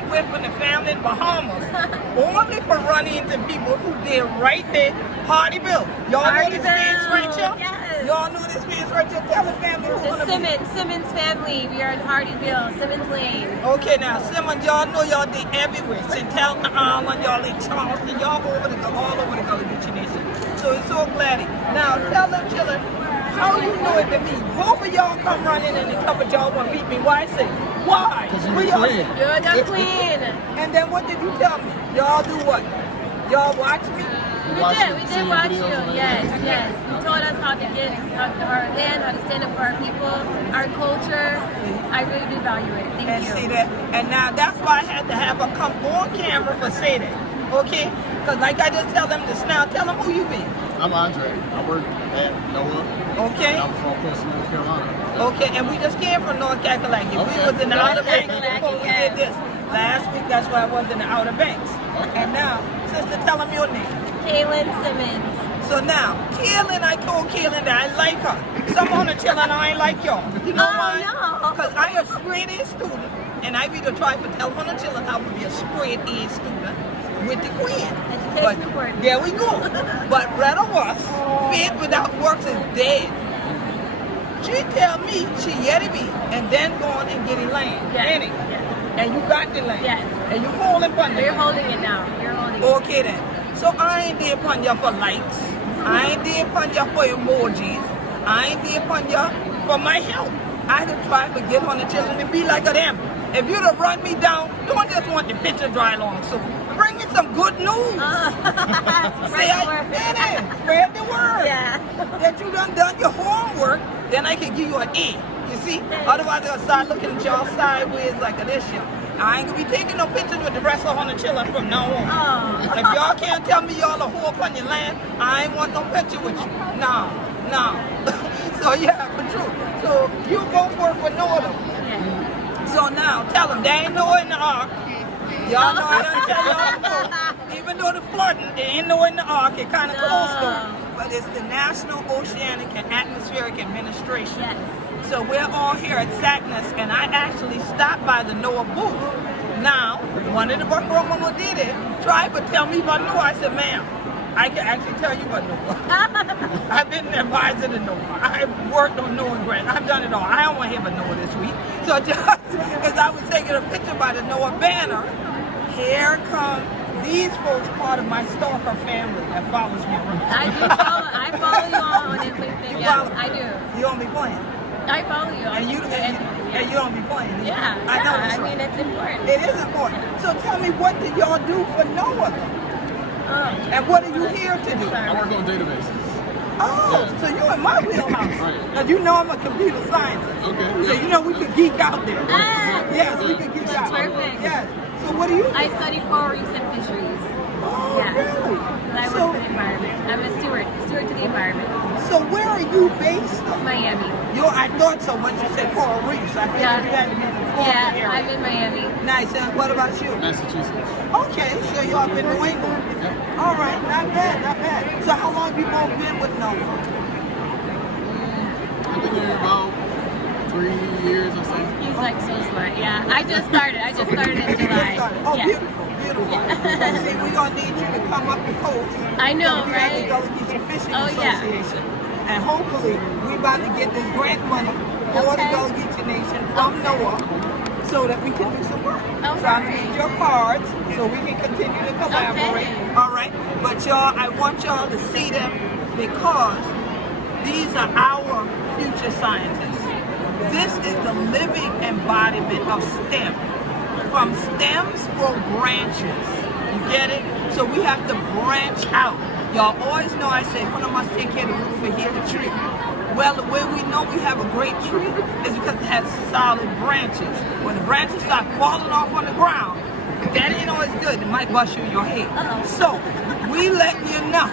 fit with in the family in Bahamas, only for running into people who did right there. Hardyville. Y'all know this place right here? Yes. Y'all know this place right here? Tell the family who's The Simmons family. We are in Hardyville, Simmons Lane. Okay, now Simmons, y'all know y'all did everywhere. Centelton Island, y'all in Charleston, y'all all over the Gullah Geechee Nation. So it's so glad. Now tell them children how you know it to me. Both of y'all come running in and cover y'all want to beat me. Why I say? Why? Because you're the queen. You're the queen. And then what did you tell me? Y'all do what? Y'all watch me? We did watch you. Yes. You told us how to get our land, how to stand up for our people, our culture. I really do value it. Thank you. See that? And now that's why I had to have her come on camera for say that. Okay? Because like I just tell them this now, tell them who you be. I'm Andre. I work at NOAA. Okay. And I'm from Coastal North Carolina. Okay, and we just came from North Carolina. Okay. We was in the Outer Banks before we did this. Last week, that's why I was in the Outer Banks. Okay. And now, sister, tell them your name. Kaylin Simmons. So now, Kaylin, I told Kaylin that I like her. Some on the chillin', I ain't like y'all. You know why? No. Because I a straight A student, and I be the try to tell on the chillin' how to be a straight A student with the queen. But important. there we go. But rather was, faith without works is dead. She tell me she Yeddi Queen and then going and getting land. Yes. Yes. And you got the land. Yes. And you holding fun. You're holding it now. You're holding it. Okay then. So I ain't there upon you for likes. I ain't there upon you for emojis. I ain't there upon you for my help. I had to try to get on the children and be like them. If you'd have run me down, don't just want the picture dry long so. Bring me some good news. Say spread the word. Yeah. That you done your homework, then I can give you an A. You see? Otherwise they'll start looking at y'all sideways like this shit. I ain't gonna be taking no pictures with the rest of the children from now on. If y'all can't tell me y'all a whore upon your land, I ain't want no picture with you. No. So yeah, for true. So you go for it for Noah though. Yeah. So now tell them there ain't Noah in the ark. Y'all know I done tell y'all before. Even though the flooding, there ain't Noah in the ark. It kind of close though. But it's the National Oceanic and Atmospheric Administration. Yes. So we're all here at SACNAS, and I actually stopped by the NOAA booth. Now, one of the buckroom who did it tried to tell me about NOAA. I said, ma'am, I can actually tell you about NOAA. I've been an advisor to NOAA. I've worked on NOAA grants. I've done it all. I don't want to hear about NOAA this week. So just as I was taking a picture by the NOAA banner, here come these folks, part of my stalker family that follows me around. I follow you on LinkedIn. Yeah, I do. You don't be playing. I follow you. And you don't be playing. Yeah, I know that's I mean, right. it's important. It is important. So tell me, what did y'all do for Noah? And what are you here to do? I work on databases. Oh, Yeah. so you're in my wheelhouse. Right. Because you know I'm a computer scientist. Okay. So you know we could geek out there. Yes, we could geek That's out. perfect. Yes. So what do you do? I study coral reefs and fisheries. Oh, Yeah. really? I work for the environment. I'm a steward to the environment. So where are you based? Miami. I thought so when you said coral reefs. I figured you had to be in the Florida area. Yeah, I'm in Miami. Nice. And what about you? Massachusetts. Okay, so you're up in New England. Yep. All right, not bad. So how long have you both been with Noah? I've been there about 3 years or so. He's like so smart. Yeah, I just started in July. Oh, Yeah. beautiful. See, we're going to need you to come up the coast. I know, We right? have the Gullah Geechee Fishing Oh, yeah. Association. And hopefully, we about to get this grant money for the Okay. Gullah Geechee Nation from Noah so that we can do some work. Oh, So I great. need your cards so we can continue to collaborate. Okay. All right? But y'all, I want y'all to see them because these are our future scientists. This is the living embodiment of STEM. From stems grow branches. You get it? So we have to branch out. Y'all always know I say, one of must take care of the roof and hear the tree. Well, the way we know we have a great tree is because it has solid branches. When the branches start falling off on the ground, that ain't always good. It might bust you in your head. So we letting you know.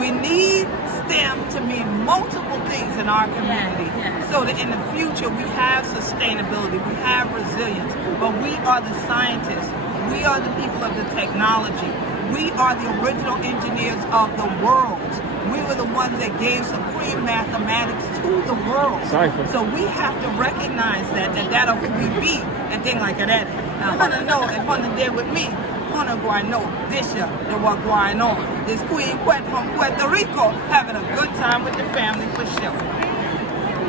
We need STEM to mean multiple things in our community so that in the future we have sustainability, we have resilience, but we are the scientists. We are the people of the technology. We are the original engineers of the world. We were the ones that gave supreme mathematics to the world. So we have to recognize that are who we be and things like that. And Hunter know if Hunter there with me, Hunter going know this year that what going on. This Queen Quet from Puerto Rico having a good time with the family for sure.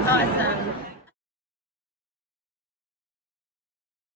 Awesome.